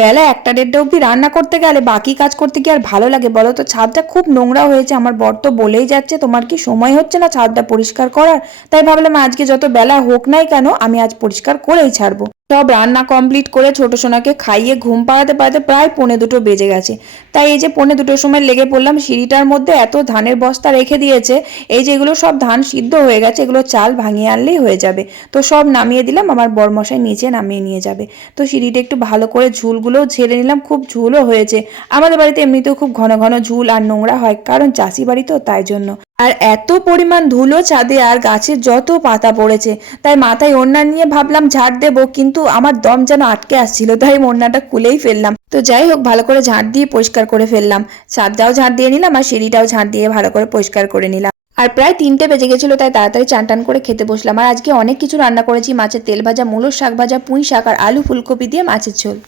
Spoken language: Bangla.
বেলা 1টা 1:30 অবধি রান্না করতে গেলে বাকি কাজ করতে কি আর ভালো লাগে বলো তো? ছাদটা খুব নোংরা হয়েছে, আমার বর তো বলেই যাচ্ছে তোমার কি সময় হচ্ছে না ছাদটা পরিষ্কার করার? তাই ভাবলাম আজকে যত বেলা হোক নাই কেন আমি আজ পরিষ্কার করেই ছাড়বো। সব রান্না কমপ্লিট করে ছোট সোনাকে খাইয়ে ঘুম পাড়াতে পাড়াতে প্রায় 1:45 বেজে গেছে। তাই এই যে 1:45 সময় লেগে পড়লাম। সিঁড়িটার মধ্যে এত ধানের বস্তা রেখে দিয়েছে, এই যে এগুলো সব ধান সিদ্ধ হয়ে গেছে, এগুলো চাল ভাঙিয়ে আনলেই হয়ে যাবে। তো সব নামিয়ে দিলাম, আমার বরমশাই নিচে নামিয়ে নিয়ে যাবে। তো সিঁড়িটা একটু ভালো করে ঝুলগুলোও ঝেড়ে নিলাম, খুব ঝুলও হয়েছে। আমাদের বাড়িতে এমনিতেও খুব ঘন ঘন ঝুল আর নোংরা হয়, কারণ চাষি বাড়ি তো, তাই জন্য। আর এত পরিমাণ ধুলো ছাদে আর গাছের যত পাতা পড়েছে, তাই মাথায় ওড়না নিয়ে ভাবলাম ঝাড় দেবো, কিন্তু আমার দম যেন আটকে আসছিল, তাই ওড়নাটা খুলেই ফেললাম। তো যাই হোক, ভালো করে ঝাড় দিয়ে পরিষ্কার করে ফেললাম। ছাদটাও ঝাড় দিয়ে নিলাম আর সিঁড়িটাও ঝাড় দিয়ে ভালো করে পরিষ্কার করে নিলাম। আর প্রায় 3টে বেজে গেছিলো, তাই তাড়াতাড়ি চান টান করে খেতে বসলাম। আর আজকে অনেক কিছু রান্না করেছি, মাছের তেল ভাজা, মূলোর শাক ভাজা, পুঁই শাক আর আলু ফুলকপি দিয়ে মাছের ঝোল।